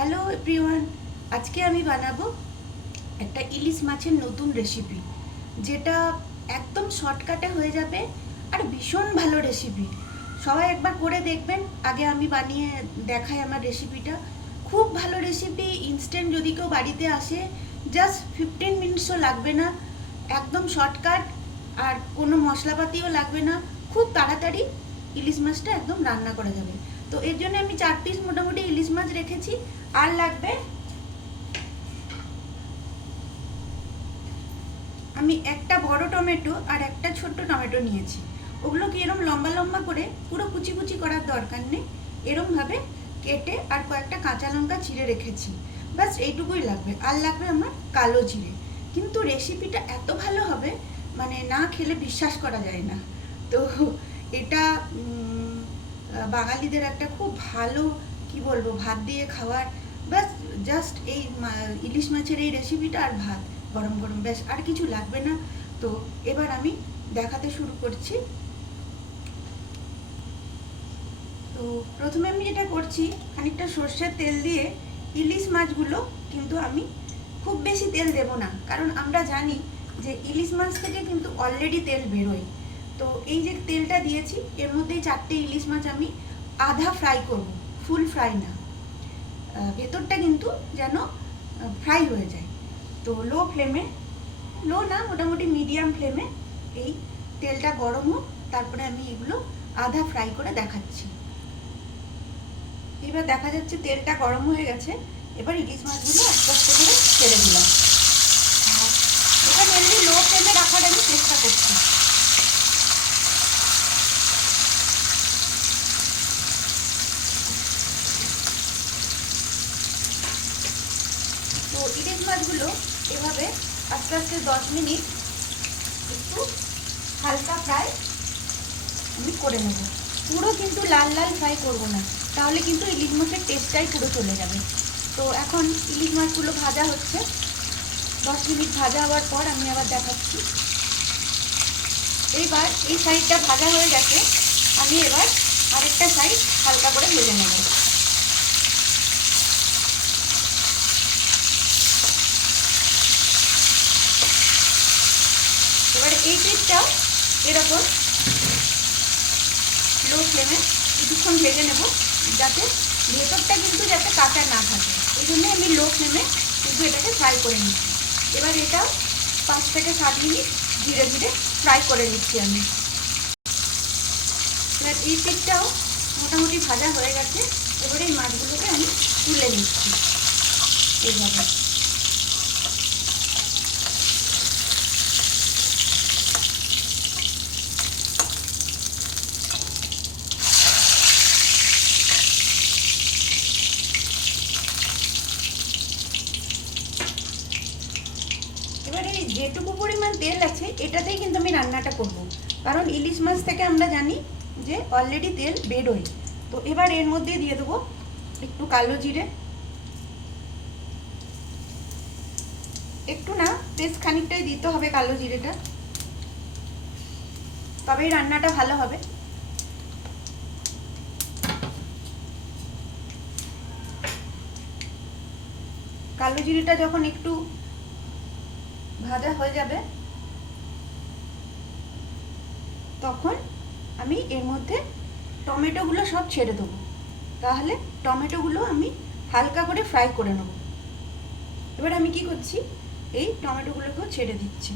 Hello everyone, আজকে আমি বানাবো একটা ইলিশ মাছের নতুন রেসিপি, যেটা একদম শর্টকাটে হয়ে যাবে আর ভীষণ ভালো রেসিপি। সবাই একবার করে দেখবেন। আগে আমি বানিয়ে দেখাই আমার রেসিপিটা। খুব ভালো রেসিপি, ইনস্ট্যান্ট যদি কেউ বাড়িতে আসে জাস্ট 15 মিনিটসও লাগবে না, একদম শর্টকাট, আর কোনো মশলাপাতিও লাগবে না, খুব তাড়াতাড়ি ইলিশ মাছটা একদম রান্না করা যাবে। তো এর জন্য আমি 4 পিস মোটামুটি ইলিশ মাছ রেখেছি। আর লাগবে, আমি একটা বড় টমেটো আর একটা ছোট্ট টমেটো নিয়েছি। ওগুলোকে এরম লম্বা লম্বা করে, পুরো কুচি কুচি করার দরকার নেই, এরমভাবে কেটে আর কয়েকটা কাঁচা লঙ্কা চিড়ে রেখেছি। ব্যাস এইটুকুই লাগবে। আর লাগবে আমার কালো জিরে। কিন্তু রেসিপিটা এত ভালো হবে, মানে না খেলে বিশ্বাস করা যায় না। তো এটা বাঙালিদের একটা খুব ভালো, কি বলবো, ভাত দিয়ে খাওয়ার। ব্যাস জাস্ট এই ইলিশ মাছের এই রেসিপিটা আর ভাত গরম গরম, ব্যাস আর কিছু লাগবে না। তো এবার আমি দেখাতে শুরু করছি। তো প্রথমে আমি যেটা করছি, খানিকটা সর্ষের তেল দিয়ে ইলিশ মাছগুলো, কিন্তু আমি খুব বেশি তেল দেব না, কারণ আমরা জানি যে ইলিশ মাছ থেকে কিন্তু অলরেডি তেল বেরোয়। তো এই যে তেলটা দিয়েছি, এর মধ্যেই 4টে ইলিশ মাছ আমি আধা ফ্রাই করব, ফুল ফ্রাই না, ভেতরটা কিন্তু যেন ফ্রাই হয়ে যায়। তো লো ফ্লেমে, লো না মোটামুটি মিডিয়াম ফ্লেমে এই তেলটা গরম হোক, তারপরে আমি এগুলো আধা ফ্রাই করে দেখাচ্ছি। এবার দেখা যাচ্ছে তেলটা গরম হয়ে গেছে। এবার ইলিশ মাছগুলো আস্তে আস্তে করে ছেড়ে দিলাম। এটা মেনলি লো ফ্লেমে রাখার আমি চেষ্টা করছি। তো ইলিশ মাছগুলো এভাবে আস্তে আস্তে 10 মিনিট একটু হালকা ফ্রাই আমি করে নেব। পুরো কিন্তু লাল লাল ফ্রাই করব না, তাহলে কিন্তু ইলিশ মাছের টেস্টটাই পুরো চলে যাবে। তো এখন ইলিশ মাছগুলো ভাজা হচ্ছে। 10 মিনিট ভাজা হওয়ার পর আমি আবার দেখাচ্ছি। এইবার এই সাইডটা ভাজা হয়ে গেছে, আমি এবার আরেকটা সাইড হালকা করে ভেজে নেব। এবার এই পিসটাও এরকম লো ফ্লেমে কিছুক্ষণ ভেজে নেব, যাতে ভেতরটা কিন্তু যাতে কাঁচা না থাকে। এই জন্য আমি লো ফ্লেমে কিন্তু এটাকে ফ্রাই করে নিচ্ছি। এবার এটাও 5 থেকে 7 মিনিট ধীরে ধীরে ফ্রাই করে নিচ্ছি আমি। এবার এই পিসটাও মোটামুটি ভাজা হয়ে গেছে। এবারে এই মাছগুলোকে আমি তুলে নিচ্ছি এইভাবে। এবারে যেটুকু পরিমাণ তেল আছে এটাতেই কিন্তু আমি রান্নাটা করব, কারণ ইলিশ মাছ থেকে আমরা জানি যে অলরেডি তেল বেরোয়। তো এবার এর মধ্যে দিয়ে দেবো একটু কালো জিরে, একটু না বেশ খানিকটাই দিতে হবে কালো জিরেটা, তবেই রান্নাটা ভালো হবে। কালো জিরেটা যখন একটু ভাজা হয়ে যাবে, তখন আমি এর মধ্যে টমেটোগুলো সব ছেড়ে দেবো। তাহলে টমেটোগুলো আমি হালকা করে ফ্রাই করে নেব। এবার আমি কি করছি, এই টমেটোগুলোকেও ছেড়ে দিচ্ছি।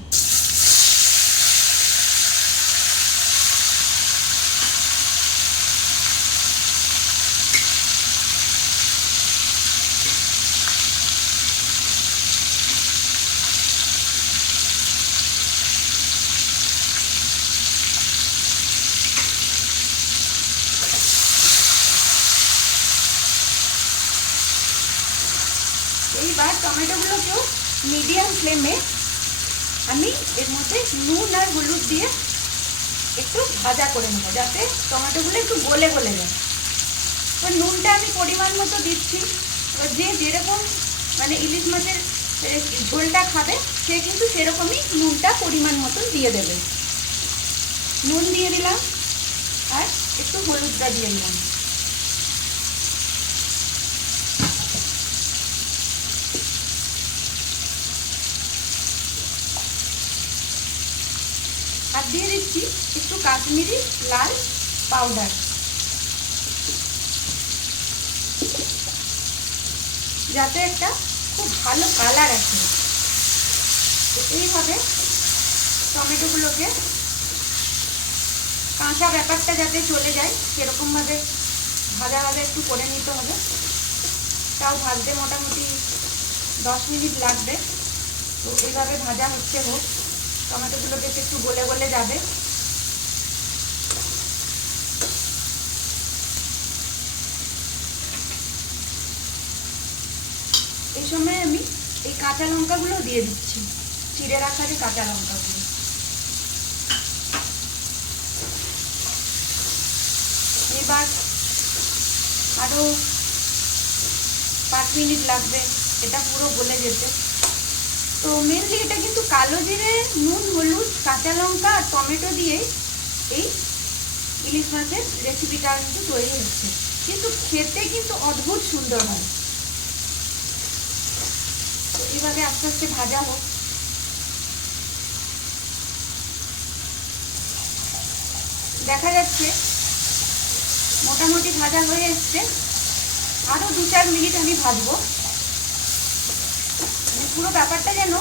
এইবার টমেটোগুলোকেও মিডিয়াম ফ্লেমে আমি এর মধ্যে নুন আর হলুদ দিয়ে একটু ভাজা করে নেবো, যাতে টমেটোগুলো একটু গলে গলে যায়। এবার নুনটা আমি পরিমাণ মতো দিচ্ছি। এবার যে যেরকম মানে ইলিশ মাছের ঝোলটা খাবে, সে কিন্তু সেরকমই নুনটা পরিমাণ মতন দিয়ে দেবে। নুন দিয়ে দিলাম আর একটু হলুদটা দিয়ে দিলাম। দিয়ে দিচ্ছি একটু কাশ্মীরি লাল পাউডার, যাতে একটা খুব ভালো কালার আসে। তো এইভাবে টমেটোগুলোকে কাঁচা ব্যাপারটা যাতে চলে যায় সেরকমভাবে ভাজা ভাজা একটু করে নিতে হবে। তাও ভাজতে মোটামুটি 10 মিনিট লাগবে। তো এইভাবে ভাজা হচ্ছে হোক, টমেটোগুলো বেশ একটু গলে গলে যাবে। এই সময় আমি এই কাঁচা লঙ্কাগুলো দিয়ে দিচ্ছি, চিড়ে রাখা যে কাঁচা লঙ্কাগুলো। এবার আরও 5 মিনিট লাগবে এটা পুরো গলে যেতে। তো মেনলি এটা কিন্তু কালো জিরে, নুন, হলুদ, কাঁচা লঙ্কা আর টমেটো দিয়ে এই ইলিশ মাছের রেসিপিটা কিন্তু তৈরি হচ্ছে, কিন্তু খেতে কিন্তু অদ্ভুত সুন্দর হয়। তো এইভাবে আস্তে আস্তে ভাজা হোক। দেখা যাচ্ছে মোটামুটি ভাজা হয়ে এসছে। আরও 2-4 মিনিট আমি ভাজবো, পুরো ব্যাপারটা যেন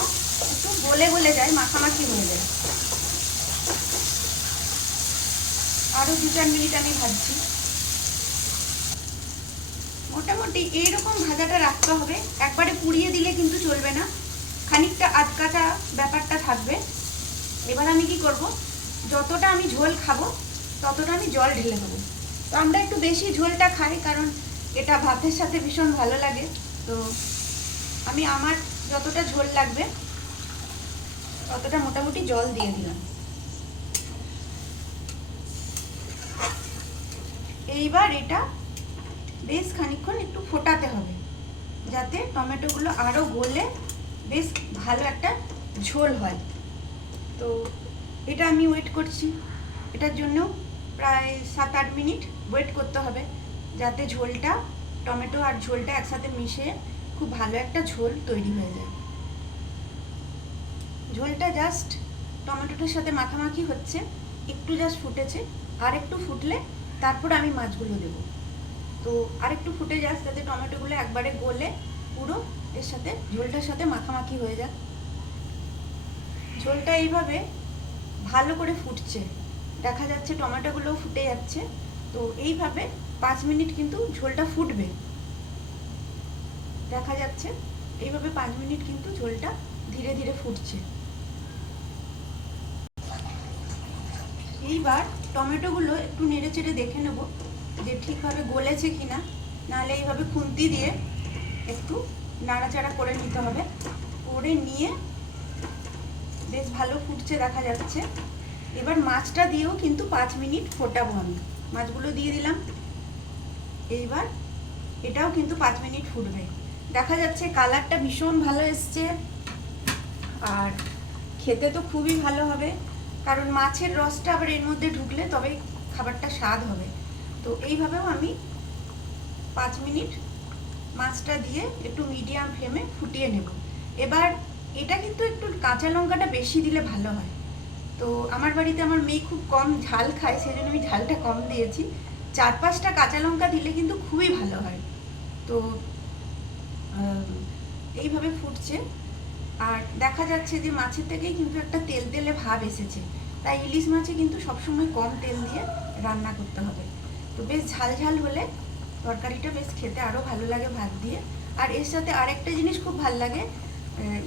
একটু গলে গলে যায়, মাখামাখি হয়ে যায়। আরও 2-4 মিনিট আমি ভাজছি। মোটামুটি এইরকম ভাজাটা রাখতে হবে, একবারে পুড়িয়ে দিলে কিন্তু চলবে না, খানিকটা আধকাচা ব্যাপারটা থাকবে। এবার আমি কি করব, যতটা আমি ঝোল খাবো ততটা আমি জল ঢেলে দেবো। তো আমরা একটু বেশি ঝোলটা খাই, কারণ এটা ভাতের সাথে ভীষণ ভালো লাগে। তো আমি আমার যতটা ঝোল লাগবে ততটা মোটামুটি জল দিয়ে দিলাম। এইবার এটা বেশ খানিকক্ষণ একটু ফোটাতে হবে, যাতে টমেটোগুলো আরও গলে বেশ ভালো একটা ঝোল হয়। তো এটা আমি ওয়েট করছি, এটার জন্য প্রায় 7-8 মিনিট ওয়েট করতে হবে, যাতে ঝোলটা, টমেটো আর ঝোলটা একসাথে মিশে খুব ভালো একটা ঝোল তৈরি হয়ে যায়। ঝোলটা জাস্ট টমেটোটার সাথে মাখামাখি হচ্ছে, একটু জাস্ট ফুটেছে, আর একটু ফুটলে তারপর আমি মাছগুলো দেব। তো আর একটু ফুটে যাক, যাতে টমেটোগুলো একবারে গলে পুরো এর সাথে ঝোলটার সাথে মাখামাখি হয়ে যাক। ঝোলটা এইভাবে ভালো করে ফুটছে, দেখা যাচ্ছে টমেটোগুলোও ফুটে যাচ্ছে। তো এইভাবে 5 মিনিট কিন্তু ঝোলটা ফুটবে, দেখা যাচ্ছে এইভাবে 5 মিনিট কিন্তু ঝোলটা ধীরে ধীরে ফুটছে। এইবার টমেটোগুলো একটু নেড়ে চেড়ে দেখে নেব যে ঠিকভাবে গলেছে কিনা, নাহলে এইভাবে খুন্তি দিয়ে একটু নাড়াচাড়া করে নিতে হবে। করে নিয়ে বেশ ভালো ফুটছে দেখা যাচ্ছে। এবার মাছটা দিয়েও কিন্তু 5 মিনিট ফোটাবো আমি। মাছগুলো দিয়ে দিলাম, এইবার এটাও কিন্তু 5 মিনিট ফুটবে। দেখা যাচ্ছে কালারটা ভীষণ ভালো এসছে, আর খেতে তো খুবই ভালো হবে, কারণ মাছের রসটা আবার এর মধ্যে ঢুকলে তবেই খাবারটা স্বাদ হবে। তো এইভাবেও আমি 5 মিনিট মাছটা দিয়ে একটু মিডিয়াম ফ্লেমে ফুটিয়ে নেব। এবার এটা কিন্তু একটু কাঁচা লঙ্কাটা বেশি দিলে ভালো হয়। তো আমার বাড়িতে আমার মেয়ে খুব কম ঝাল খায়, সেই জন্য আমি ঝালটা কম দিয়েছি। 4-5টা কাঁচা লঙ্কা দিলে কিন্তু খুবই ভালো হয়। তো এইভাবে ফুটছে, আর দেখা যাচ্ছে যে মাছের থেকেই কিন্তু একটা তেল তেলে ভাব এসেছে। তাই ইলিশ মাছে কিন্তু সবসময় কম তেল দিয়ে রান্না করতে হবে। তো বেশ ঝাল ঝাল হলে তরকারিটা বেশ খেতে আরও ভালো লাগে ভাত দিয়ে। আর এর সাথে আরেকটা জিনিস খুব ভালো লাগে,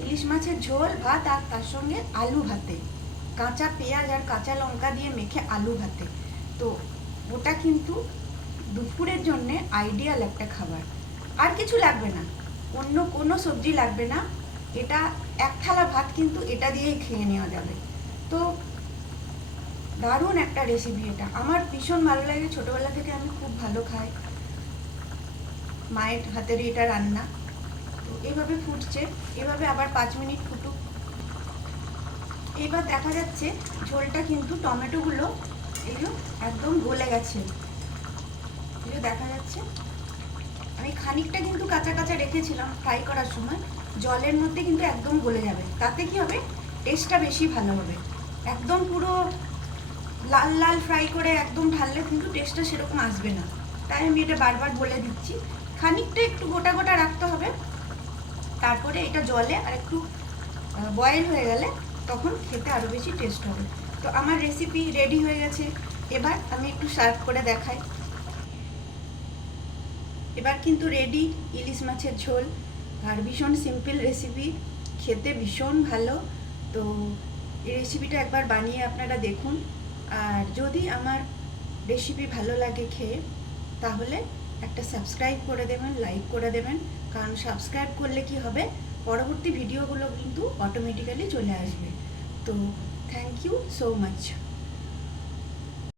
ইলিশ মাছের ঝোল ভাত, আর তার সঙ্গে আলু ভাতে, কাঁচা পেঁয়াজ আর কাঁচা লঙ্কা দিয়ে মেখে আলু ভাতে। তো ওটা কিন্তু দুপুরের জন্যে আইডিয়াল একটা খাবার। আর কিছু লাগবে না, অন্য কোনো সবজি লাগবে না, এটা এক থালা ভাত কিন্তু এটা দিয়েই খেয়ে নেওয়া যাবে। তো দারুণ একটা রেসিপি, এটা আমার ভীষণ ভালো লাগে, ছোটবেলা থেকে আমি খুব ভালো খাই মায়ের হাতের এটা রান্না। তো এইভাবে ফুটছে, এভাবে আবার 5 মিনিট ফুটুক। এবার দেখা যাচ্ছে ঝোলটা কিন্তু টমেটোগুলো এগুলো একদম গলে গেছে, এগুলো দেখা যাচ্ছে। আমি খানিকটা কিন্তু কাঁচা কাঁচা রেখেছিলাম ফ্রাই করার সময়, জলের মধ্যে কিন্তু একদম গলে যাবে, তাতে কি হবে টেস্টটা বেশি ভালো হবে। একদম পুরো লাল লাল ফ্রাই করে একদম ঢাললে কিন্তু টেস্টটা সেরকম আসবে না, তাই আমি এটা বারবার বলে দিচ্ছি। খানিকটা একটু গোটা গোটা রাখতে হবে, তারপরে এটা জলে আর একটু বয়েল হয়ে গেলে তখন খেতে আরও বেশি টেস্ট হবে। তো আমার রেসিপি রেডি হয়ে গেছে, এবার আমি একটু সার্ভ করে দেখাই। এবার কিন্তু রেডি ইলিশ মাছের ঝোল, আর ভীষণ সিম্পল রেসিপি, খেতে ভীষণ ভালো। তো এই রেসিপিটা একবার বানিয়ে আপনারা দেখুন। আর যদি আমার রেসিপি ভালো লাগে খেয়ে, তাহলে একটা সাবস্ক্রাইব করে দেবেন, লাইক করে দেবেন, কারণ সাবস্ক্রাইব করলে কি হবে, পরবর্তী ভিডিওগুলো কিন্তু অটোমেটিক্যালি চলে আসবে। তো থ্যাংক ইউ সো মাচ।